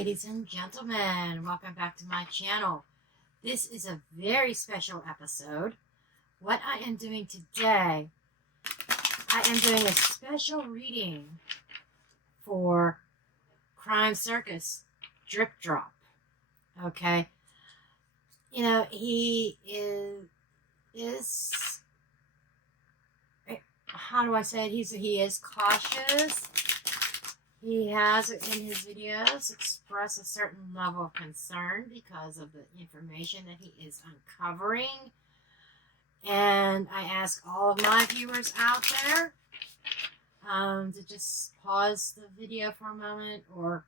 ladies and gentlemen. Welcome back to my channel. This is a very special episode. What I am doing today, I am doing a special reading for Crime Circus Drip Drop. Okay. You know, he is how do I say it? He is cautious. He has, in his videos, expressed a certain level of concern because of the information that he is uncovering. And I ask all of my viewers out there to just pause the video for a moment or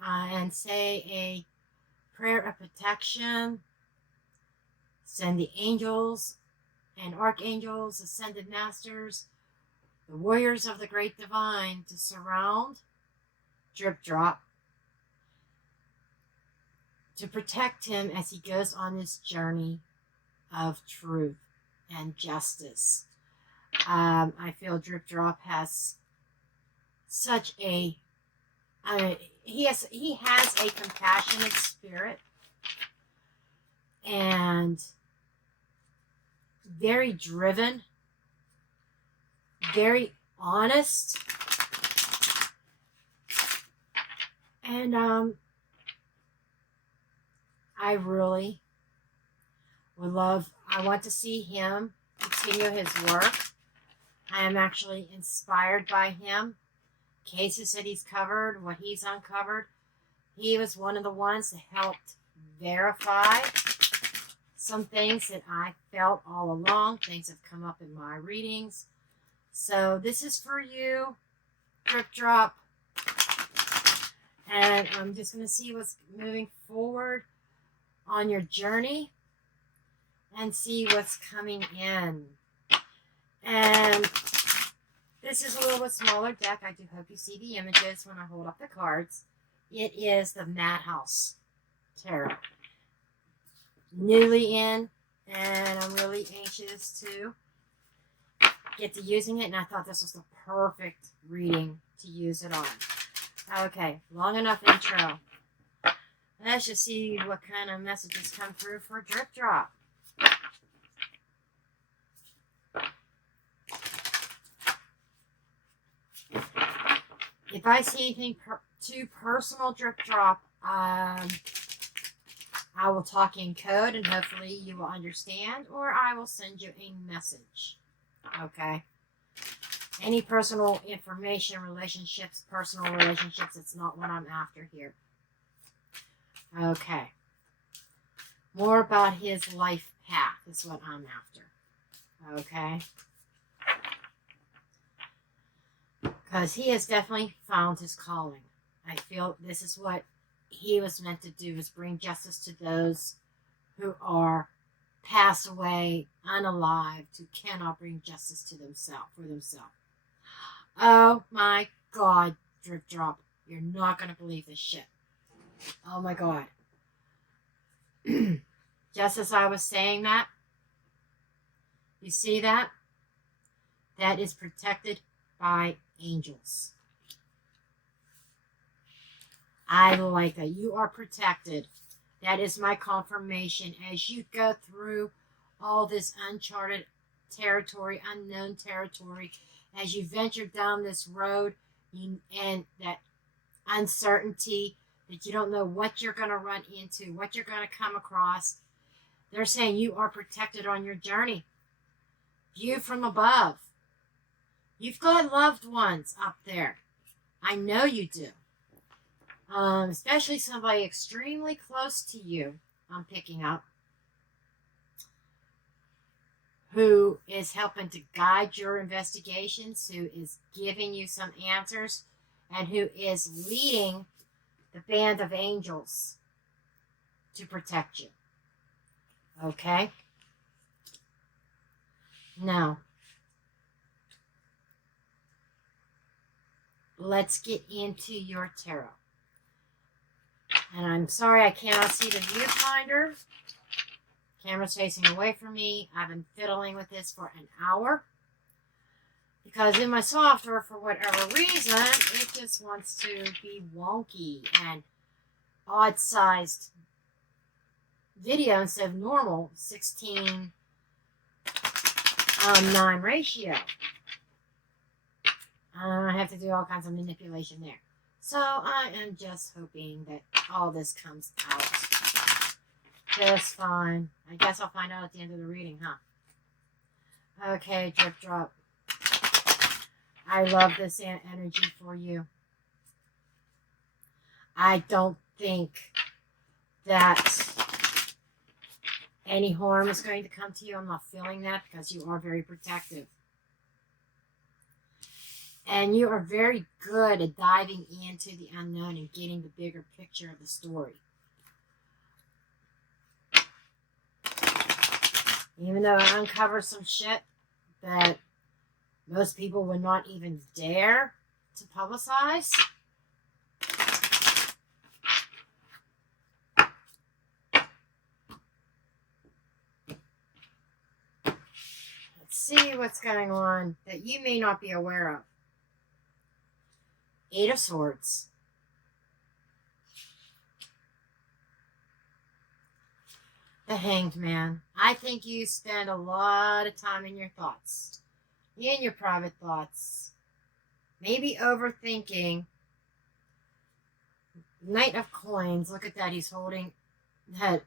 and say a prayer of protection. Send the angels and archangels, ascended masters, the warriors of the great divine to surround Drip Drop, to protect him as he goes on this journey of truth and justice. I feel Drip Drop has such a he has a compassionate spirit and very driven, very honest, and I really I want to see him continue his work. I am actually inspired by him. Cases that he's covered, what he's uncovered. He was one of the ones that helped verify some things that I felt all along. Things have come up in my readings. So this is for you, Drip Drop. And I'm just going to see what's moving forward on your journey and see what's coming in. And this is a little bit smaller deck. I do hope you see the images when I hold up the cards. It is the Madhouse Tarot. Newly in, and I'm really anxious to get to using it, and I thought this was the perfect reading to use it on. Okay, long enough intro. Let's just see what kind of messages come through for Drip Drop. If I see anything too personal, Drip Drop, I will talk in code and hopefully you will understand, or I will send you a message. Okay? Any personal information, personal relationships, it's not what I'm after here. Okay. More about his life path is what I'm after. Okay? Because he has definitely found his calling. I feel this is what he was meant to do, is bring justice to those who are passed away, unalived, who cannot bring justice to themselves for themselves. Oh my God, Drip Drop, you're not going to believe this shit. Oh my God. Just as I was saying that, you see that? That is protected by angels. I like that. You are protected. That is my confirmation. As you go through all this uncharted territory, unknown territory, as you venture down this road, and that uncertainty, that you don't know what you're going to run into, what you're going to come across, they're saying you are protected on your journey. View from above. You've got loved ones up there. I know you do. Especially somebody extremely close to you, I'm picking up, who is helping to guide your investigations, who is giving you some answers, and who is leading the band of angels to protect you. Okay? Now, let's get into your tarot. And I'm sorry I cannot see the viewfinder. Camera's facing away from me. I've been fiddling with this for an hour. Because in my software, for whatever reason, it just wants to be wonky and odd-sized video instead of normal 16:9 ratio. I have to do all kinds of manipulation there. So I am just hoping that all this comes out just fine. I guess I'll find out at the end of the reading, huh? Okay, drip drop. I love this energy for you. I don't think that any harm is going to come to you. I'm not feeling that because you are very protective. And you are very good at diving into the unknown and getting the bigger picture of the story. Even though I uncover some shit that most people would not even dare to publicize. Let's see what's going on that you may not be aware of. 8 of Swords. The Hanged Man. I think you spend a lot of time in your thoughts. In your private thoughts. Maybe overthinking. Knight of Coins. Look at that. He's holding that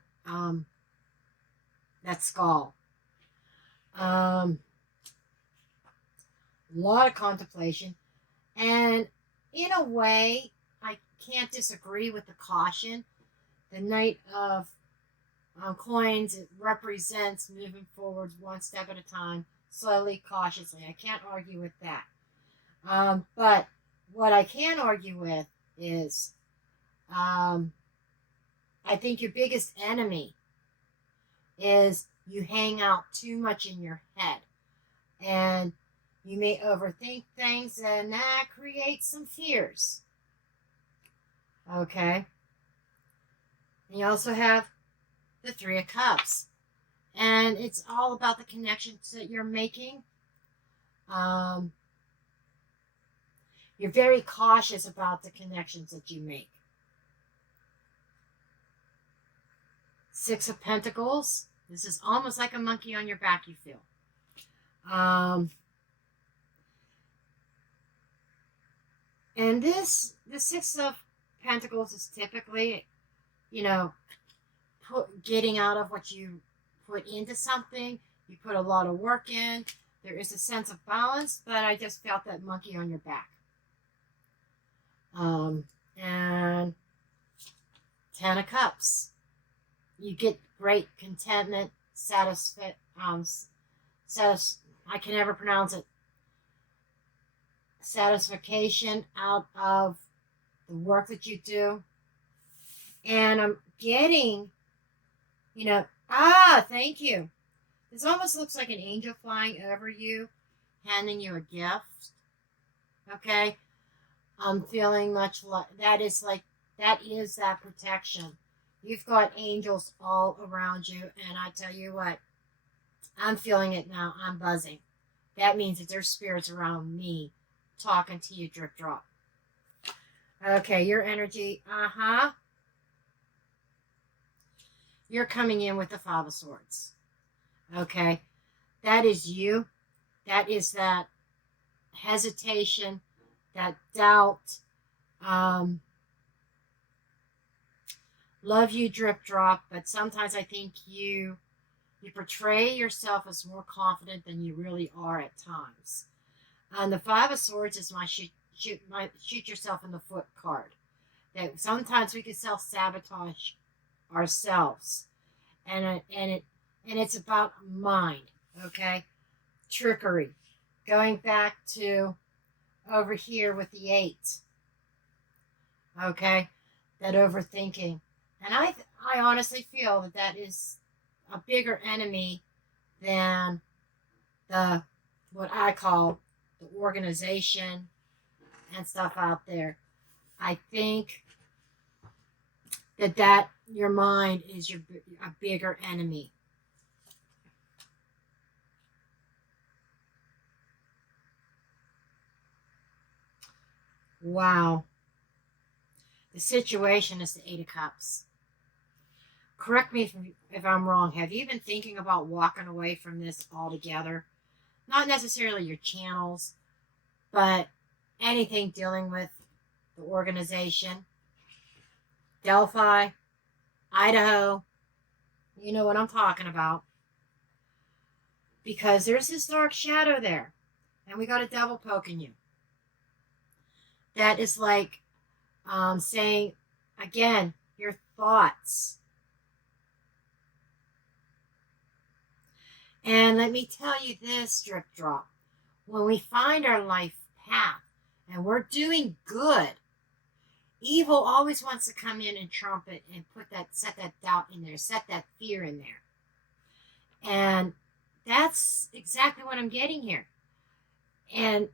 skull. A lot of contemplation. And in a way, I can't disagree with the caution. The Knight of Coins, it represents moving forward one step at a time, slowly, cautiously. I can't argue with that. But what I can argue with is I think your biggest enemy is you hang out too much in your head. And you may overthink things, and that creates some fears. Okay. And you also have the 3 of Cups. And it's all about the connections that you're making. You're very cautious about the connections that you make. 6 of Pentacles. This is almost like a monkey on your back, you feel. And the 6 of Pentacles is typically, getting out of what you put into something. You put a lot of work in. There is a sense of balance, but I just felt that monkey on your back. And 10 of Cups. You get great contentment, I can never pronounce it. Satisfaction out of the work that you do. And I'm getting, thank you. This almost looks like an angel flying over you, handing you a gift. Okay? I'm feeling much like that is that protection. You've got angels all around you, and I tell you what, I'm feeling it now. I'm buzzing. That means that there's spirits around me talking to you, drip drop. Okay, your energy, You're coming in with the 5 of Swords. Okay, that is you. That is that hesitation, that doubt. Love you, drip drop, but sometimes I think you portray yourself as more confident than you really are at times. And the 5 of Swords is my shoot yourself in the foot card. That sometimes we can self-sabotage ourselves, and it's about mind. Okay, trickery. Going back to over here with the 8. Okay, that overthinking, and I honestly feel that is a bigger enemy than what I call the organization and stuff out there. I think that your mind is a bigger enemy. Wow. The situation is the Eight of Cups. Correct me if I'm wrong. Have you been thinking about walking away from this altogether? Not necessarily your channels, but anything dealing with the organization, Delphi, Idaho. You know what I'm talking about. Because there's this dark shadow there. And we got a devil poking you. That is like saying, again, your thoughts. And let me tell you this, Drip Drop. When we find our life path and we're doing good, evil always wants to come in and trump it and set that doubt in there, set that fear in there. And that's exactly what I'm getting here. And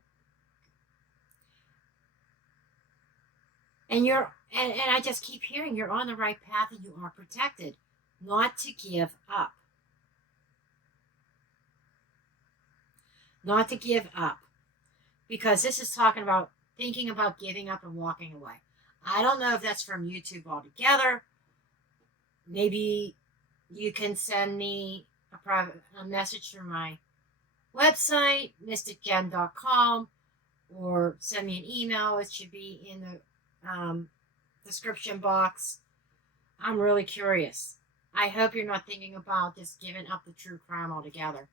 I just keep hearing you're on the right path and you are protected. Not to give up. Not to give up. Because this is talking about thinking about giving up and walking away. I don't know if that's from YouTube altogether. Maybe you can send me a message through my website, mysticjenn.com, or send me an email. It should be in the description box. I'm really curious. I hope you're not thinking about just giving up the true crime altogether.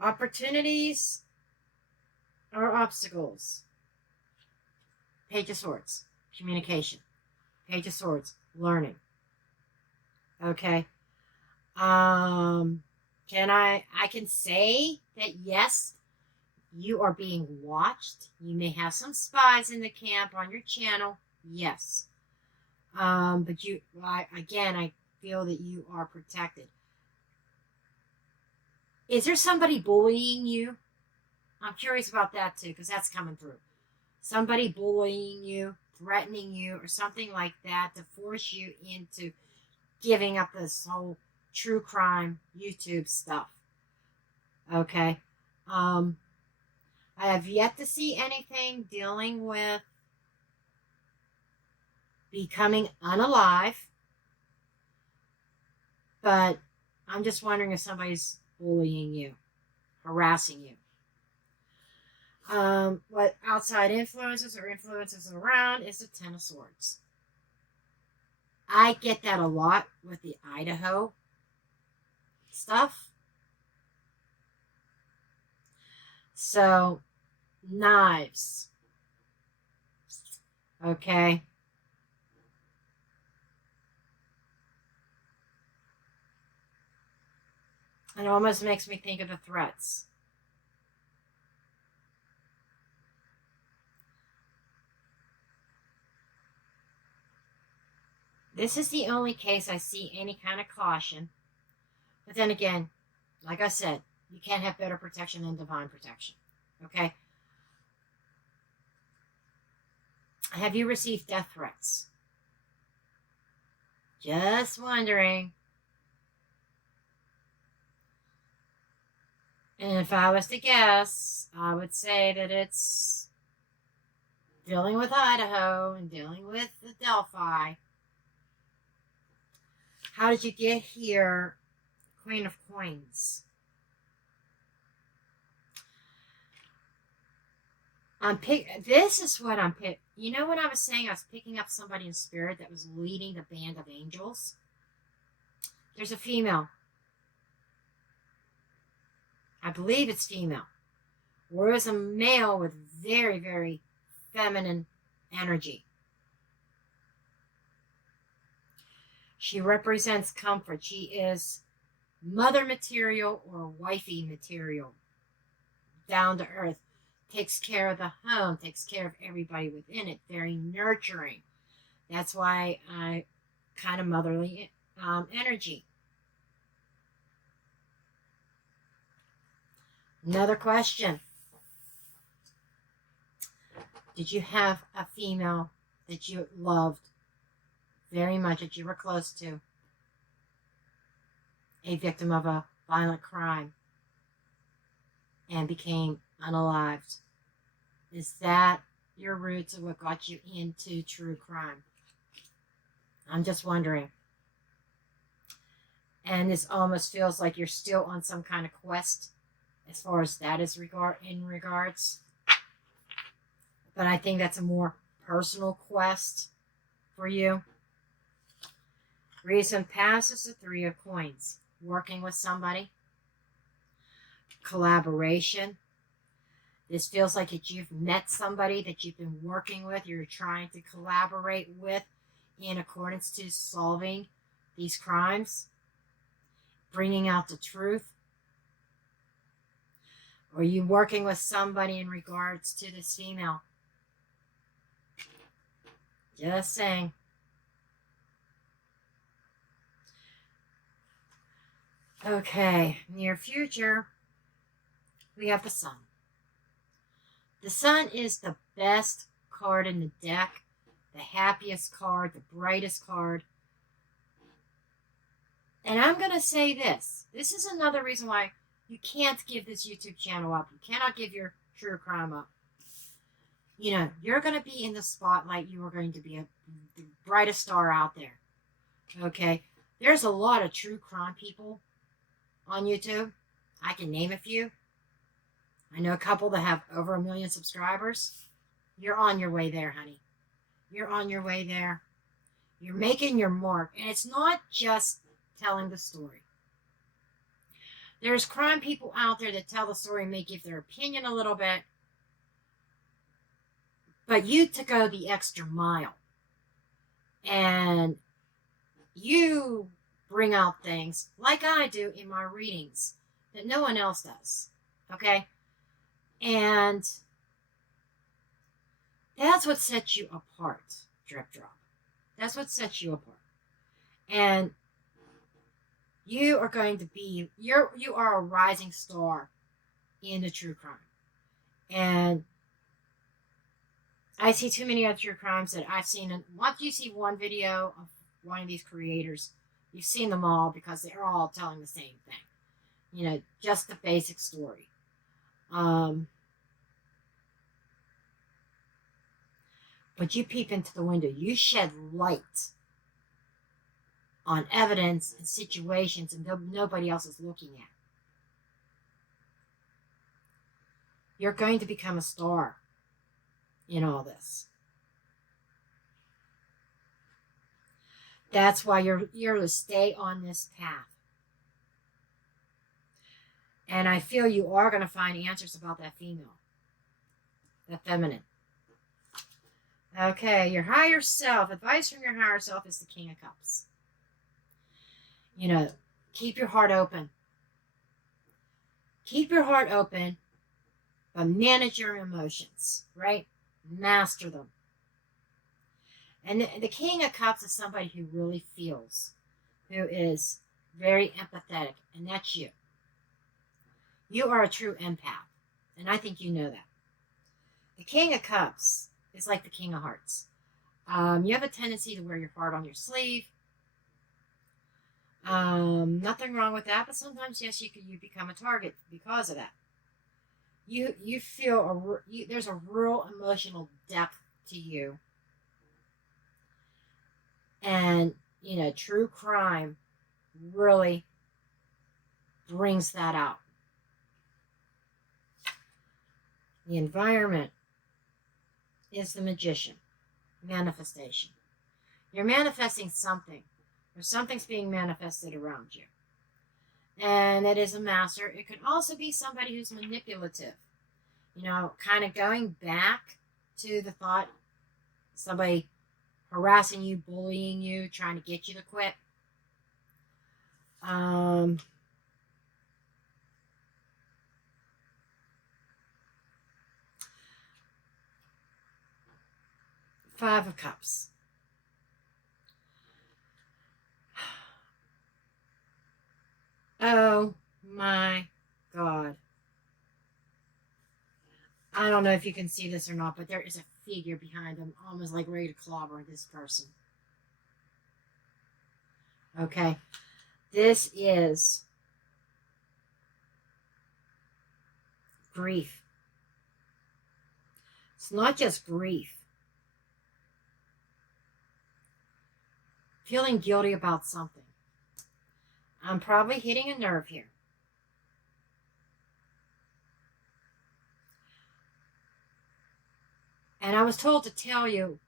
Opportunities or obstacles. Page of Swords, communication. Page of Swords, learning. Okay. I can say that yes, you are being watched. You may have some spies in the camp on your channel. Yes. But I feel that you are protected. Is there somebody bullying you? I'm curious about that too, because that's coming through. Somebody bullying you, threatening you, or something like that to force you into giving up this whole true crime YouTube stuff. Okay. I have yet to see anything dealing with becoming unalive, but I'm just wondering if somebody's bullying you, harassing you. What outside influences or influences around is the Ten of Swords. I get that a lot with the Idaho stuff. So, knives. Okay. It almost makes me think of the threats. This is the only case I see any kind of caution. But then again, like I said, you can't have better protection than divine protection. Okay? Have you received death threats? Just wondering. And if I was to guess, I would say that it's dealing with Idaho and dealing with the Delphi. How did you get here? Queen of Coins. This is what I'm picking. You know when I was saying I was picking up somebody in spirit that was leading the band of angels? There's a female. I believe it's female. Whereas a male with very, very feminine energy. She represents comfort. She is mother material or wifey material. Down to earth. Takes care of the home. Takes care of everybody within it. Very nurturing. That's why I kind of motherly energy. Another question. Did you have a female that you loved very much, that you were close to? A victim of a violent crime and became unalived. Is that your roots of what got you into true crime? I'm just wondering. And this almost feels like you're still on some kind of quest as far as that is in regards. But I think that's a more personal quest for you. Recent past is the Three of Coins. Working with somebody. Collaboration. This feels like that you've met somebody that you've been working with, you're trying to collaborate with in accordance to solving these crimes, bringing out the truth. Or you working with somebody in regards to this female. Just saying. Okay, near future, we have the Sun. The Sun is the best card in the deck, the happiest card, the brightest card. And I'm going to say this. This is another reason why you can't give this YouTube channel up. You cannot give your true crime up. You know, you're going to be in the spotlight. You are going to be the brightest star out there. Okay? There's a lot of true crime people on YouTube. I can name a few. I know a couple that have over 1 million subscribers. You're on your way there, honey. You're on your way there. You're making your mark. And it's not just telling the story. There's crime people out there that tell the story and may give their opinion a little bit. But you to go the extra mile. And you bring out things like I do in my readings that no one else does. Okay? And that's what sets you apart, Drip Drop. That's what sets you apart. And you are going to be, you are a rising star in the true crime. And I see too many other true crimes that I've seen. And once you see one video of one of these creators, you've seen them all because they're all telling the same thing. You know, just the basic story. But you peep into the window. You shed light on evidence and situations and nobody else is looking at. You're going to become a star in all this. That's why you're to stay on this path. And I feel you are going to find answers about that female. That feminine. Okay, your higher self. Advice from your higher self is the King of Cups. You know, keep your heart open. Keep your heart open, but manage your emotions, right? Master them. And the King of Cups is somebody who really feels, who is very empathetic, and that's you. You are a true empath, and I think you know that. The King of Cups is like the King of Hearts. You have a tendency to wear your heart on your sleeve. Nothing wrong with that, but sometimes, yes, you become a target because of that. You feel there's a real emotional depth to you. And, you know, true crime really brings that out. The environment is the Magician. Manifestation. You're manifesting something. Or something's being manifested around you. And it is a master. It could also be somebody who's manipulative. You know, kind of going back to the thought, somebody harassing you, bullying you, trying to get you to quit. Five of Cups. Oh my God. I don't know if you can see this or not, but there is a figure behind them, almost like ready to clobber this person. Okay. This is grief. It's not just grief. Feeling guilty about something. I'm probably hitting a nerve here. And I was told to tell you,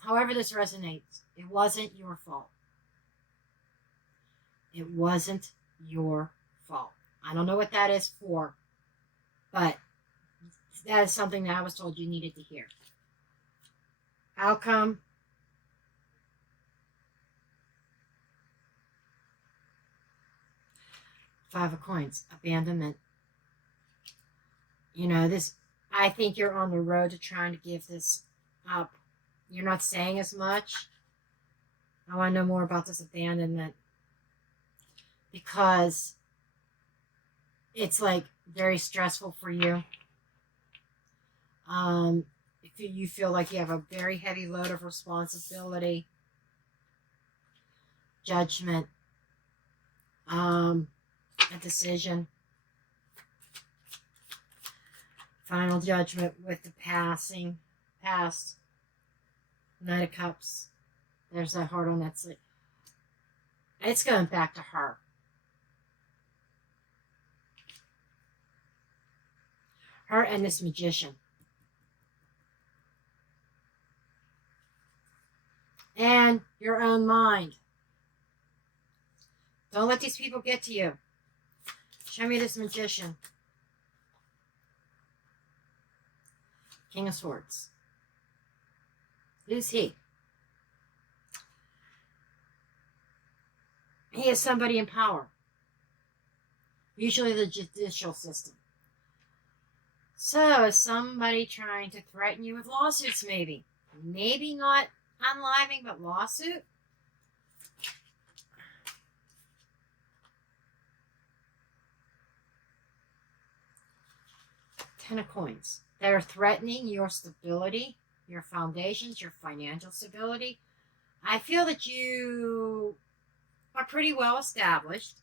however this resonates, it wasn't your fault. It wasn't your fault. I don't know what that is for, but that is something that I was told you needed to hear. Outcome. Five of Coins. Abandonment. You know, this, I think you're on the road to trying to give this up. You're not saying as much. I want to know more about this abandonment, because it's like very stressful for you. If you feel like you have a very heavy load of responsibility, judgment, a decision, final judgment with the past, Knight of Cups. There's that heart on that sleeve. It's going back to her. Her and this Magician. And your own mind. Don't let these people get to you. Show me this Magician. King of Swords. Who's he? He is somebody in power. Usually the judicial system. So, is somebody trying to threaten you with lawsuits, maybe? Maybe not unliving, but lawsuit? Ten of Coins. They're threatening your stability, your foundations, your financial stability. I feel that you are pretty well established.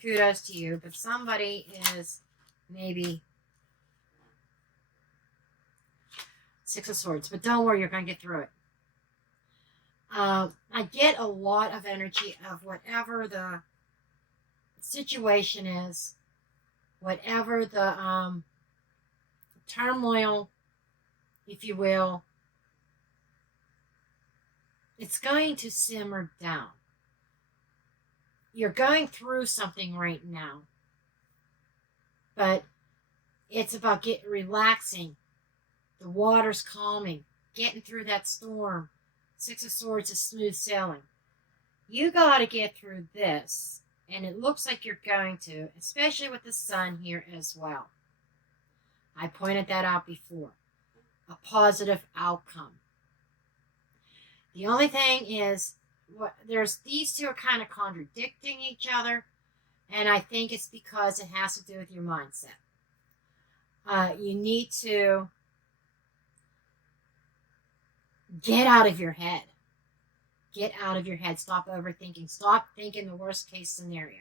Kudos to you. But somebody is maybe Six of Swords. But don't worry, you're going to get through it. I get a lot of energy of whatever the situation is, whatever the turmoil, if you will, it's going to simmer down. You're going through something right now, but it's about relaxing. The water's calming, getting through that storm. Six of Swords is smooth sailing. You got to get through this, and it looks like you're going to, especially with the sun here as well. I pointed that out before. A positive outcome. The only thing is, there's these two are kind of contradicting each other, and I think it's because it has to do with your mindset. You need to get out of your head. Get out of your head. Stop overthinking. Stop thinking the worst case scenario.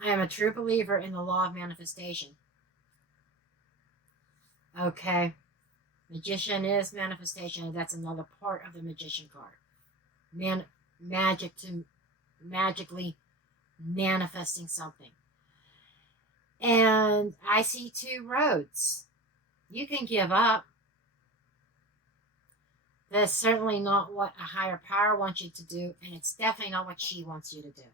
I am a true believer in the law of manifestation. Okay. Magician is manifestation, and that's another part of the Magician card. Magically manifesting something. And I see two roads. You can give up. That's certainly not what a higher power wants you to do, and it's definitely not what she wants you to do.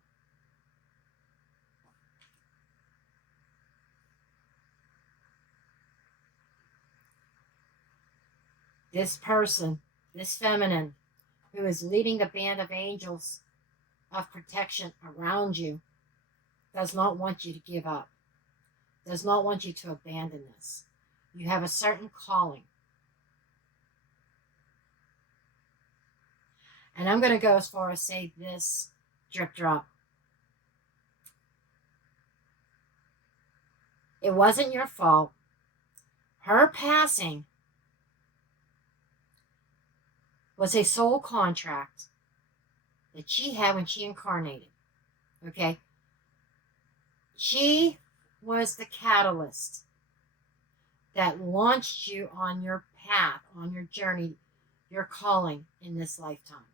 This person, this feminine, who is leading the band of angels of protection around you, does not want you to give up, does not want you to abandon this. You have a certain calling. And I'm going to go as far as say this, drip drop. It wasn't your fault. Her passing was a soul contract that she had when she incarnated. Okay? She was the catalyst that launched you on your path, on your journey, your calling in this lifetime.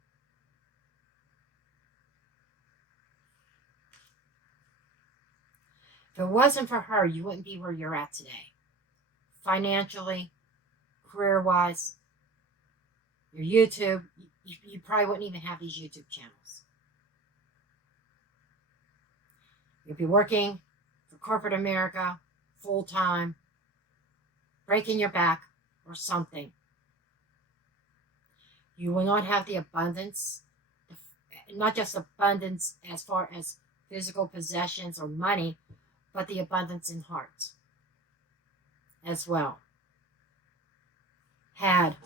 If it wasn't for her, you wouldn't be where you're at today. Financially, career-wise, your YouTube, you probably wouldn't even have these YouTube channels. You'd be working for corporate America full-time, breaking your back or something. You will not have the abundance, not just abundance as far as physical possessions or money, but the abundance in heart as well. Had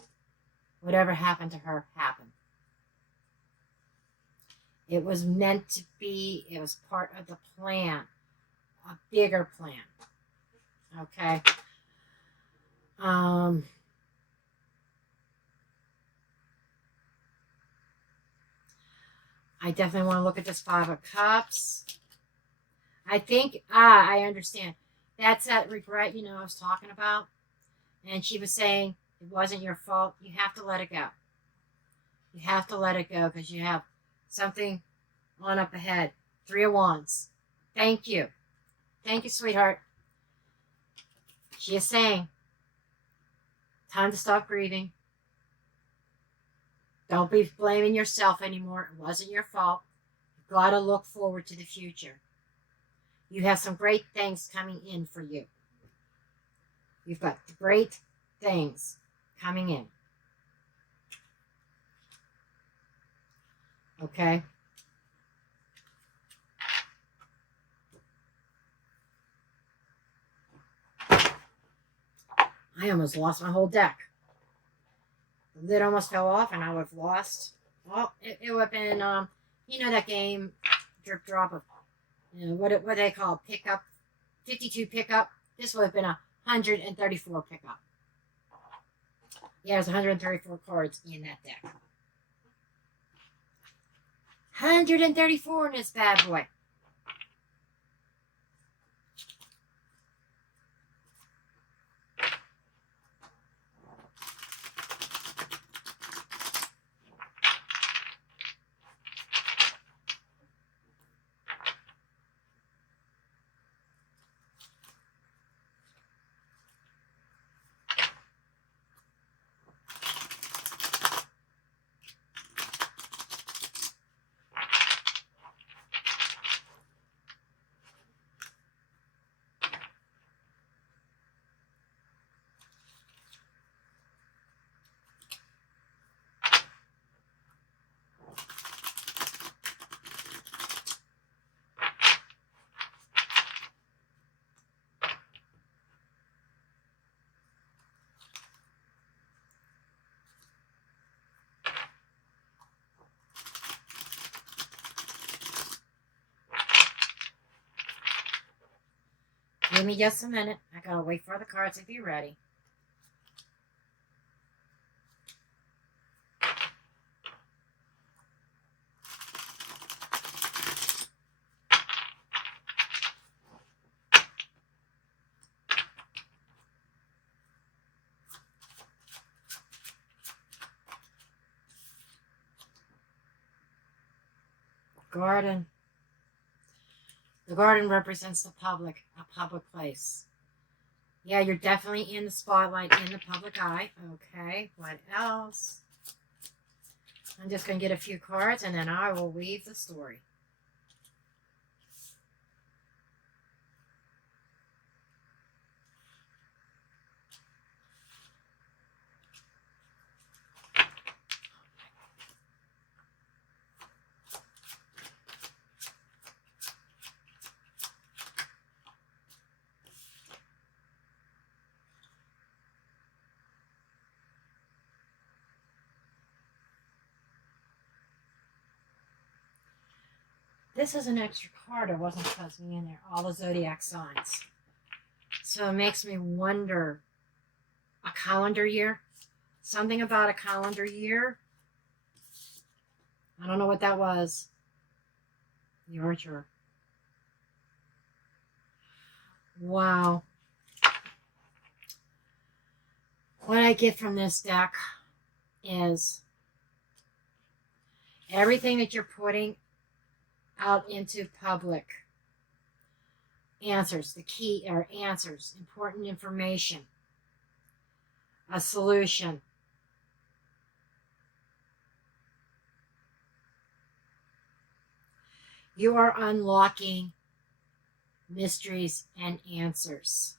whatever happened to her happen. It was meant to be. It was part of the plan, a bigger plan. Okay. I definitely want to look at this Five of Cups. I think, I understand. That's that regret, I was talking about. And she was saying it wasn't your fault. You have to let it go. You have to let it go because you have something on up ahead. Three of Wands. Thank you. Thank you, sweetheart. She is saying, time to stop grieving. Don't be blaming yourself anymore. It wasn't your fault. You've got to look forward to the future. You have some great things coming in for you. You've got great things coming in. Okay? I almost lost my whole deck. The lid almost fell off and I would have lost. Well, it would have been, that game, Drip Drop of, what they call pickup, 52 pickup. This would have been 134 pickup. Yeah, there's 134 cards in that deck. 134 in this bad boy. Give me just a minute. I gotta wait for the cards to be ready. Garden. The garden represents the public, a public place. Yeah, you're definitely in the spotlight, in the public eye. Okay, what else? I'm just going to get a few cards and then I will weave the story. This is an extra card. It wasn't supposed to be in there. All the zodiac signs. So it makes me wonder, a calendar year? Something about a calendar year? I don't know what that was. The Archer. Wow. What I get from this deck is everything that you're putting out into public. Answers, the key are answers, important information, a solution. You are unlocking mysteries and answers.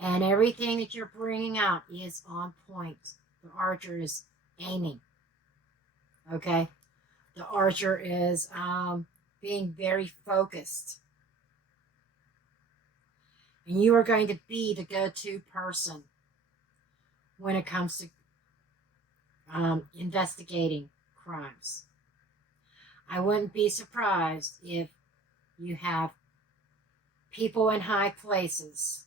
And everything that you're bringing out is on point. The archer is aiming. Okay? The archer is being very focused. And you are going to be the go-to person when it comes to investigating crimes. I wouldn't be surprised if you have people in high places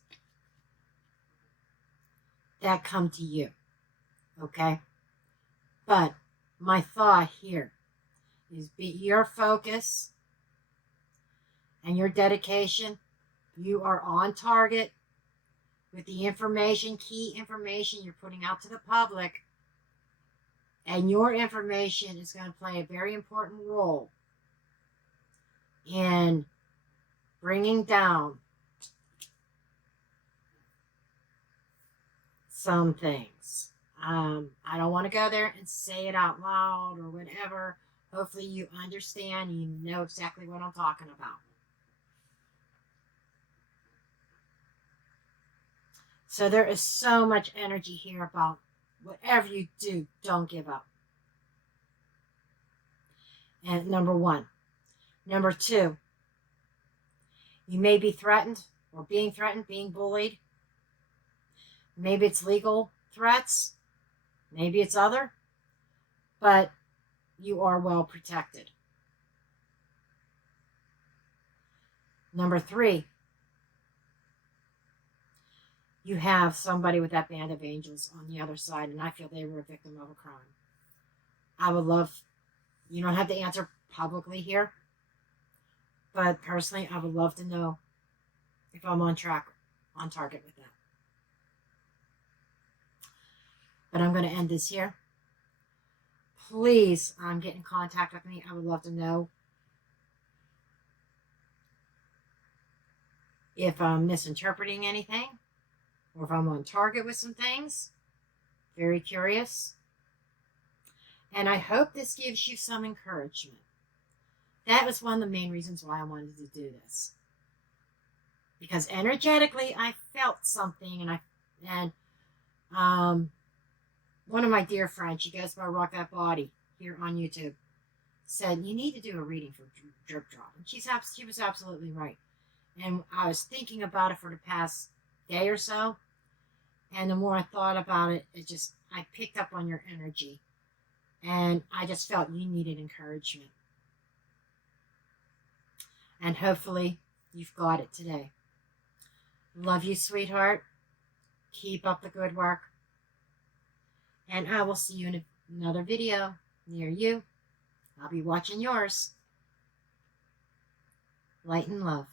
that come to you. Okay? But my thought here is your focus and your dedication. You are on target with the information, key information you're putting out to the public. And your information is going to play a very important role in bringing down some things. I don't want to go there and say it out loud or whatever. Hopefully you understand. You know exactly what I'm talking about. So there is so much energy here about whatever you do, don't give up. And number one. Number two, you may be threatened or being threatened, being bullied. Maybe it's legal threats. Maybe it's other. But you are well protected. Number three, you have somebody with that band of angels on the other side, and I feel they were a victim of a crime. I would love, you don't have to answer publicly here, but personally, I would love to know if I'm on track, on target with that. But I'm going to end this here. Please get in contact with me. I would love to know if I'm misinterpreting anything or if I'm on target with some things. Very curious. And I hope this gives you some encouragement. That was one of the main reasons why I wanted to do this. Because energetically, I felt something, and one of my dear friends, she goes by Rock That Body here on YouTube, said, you need to do a reading for Drip Drop. And she was absolutely right. And I was thinking about it for the past day or so. And the more I thought about it, I picked up on your energy. And I just felt you needed encouragement. And hopefully you've got it today. Love you, sweetheart. Keep up the good work. And I will see you in another video near you. I'll be watching yours. Light and love.